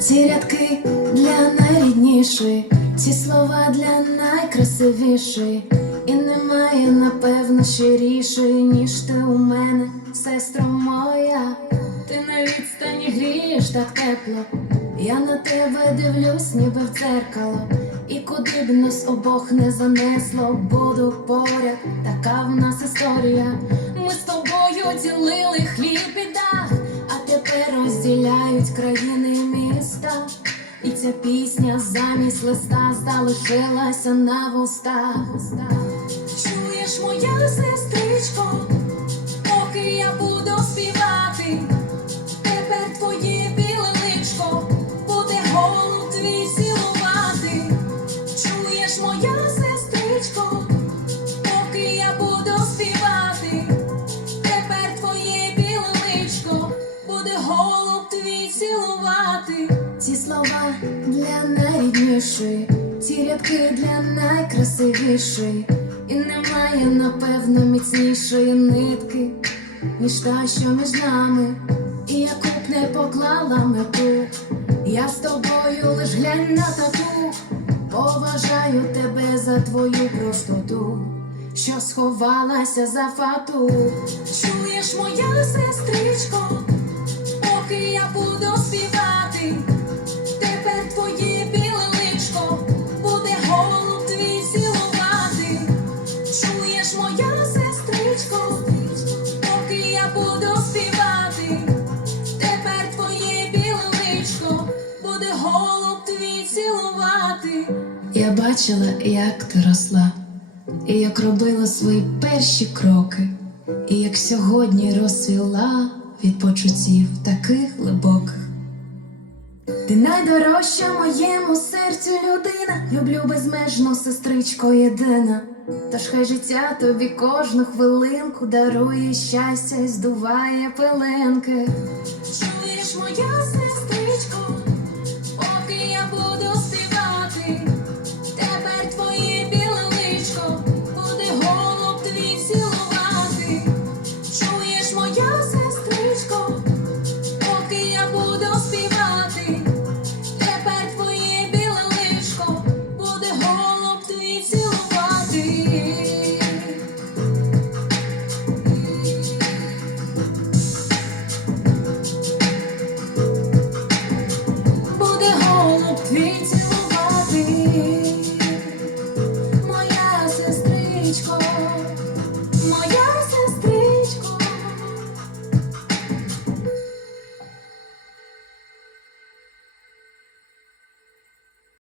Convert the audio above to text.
Ці рядки для найрідніших, ці слова для найкрасивіших і немає, напевно, щирішої, ніж ти у мене, сестра моя, ти на відстані грієш так тепло. Я на тебе дивлюсь, ніби в дзеркало, і куди б нас обох не занесло, буду поряд, така в нас історія. Ми з тобою ділили хліб і дах, а тепер розділяють країни. Ця пісня замість листа залишилася на вустах. Чуєш, моя сестричко, поки я буду співати, тепер твоє голуб твій цілувати. Ці слова для найріднішої, ці рядки для найкрасивішої, і немає, напевно, міцнішої нитки, ніж та, що між нами, і яку б не поклала мету. Я з тобою лиш глянь на тату, поважаю тебе за твою простоту, що сховалася за фату. Чуєш, моя сестричко, буде голуб твій цілувати. Я бачила, як ти росла, і як робила свої перші кроки, і як сьогодні розцвіла від почуттів таких глибоких. Ти найдорожча моєму серцю людина, люблю безмежно, сестричко єдина. Тож хай життя тобі кожну хвилинку дарує щастя і здуває пеленки. Чуєш, моя сестричко,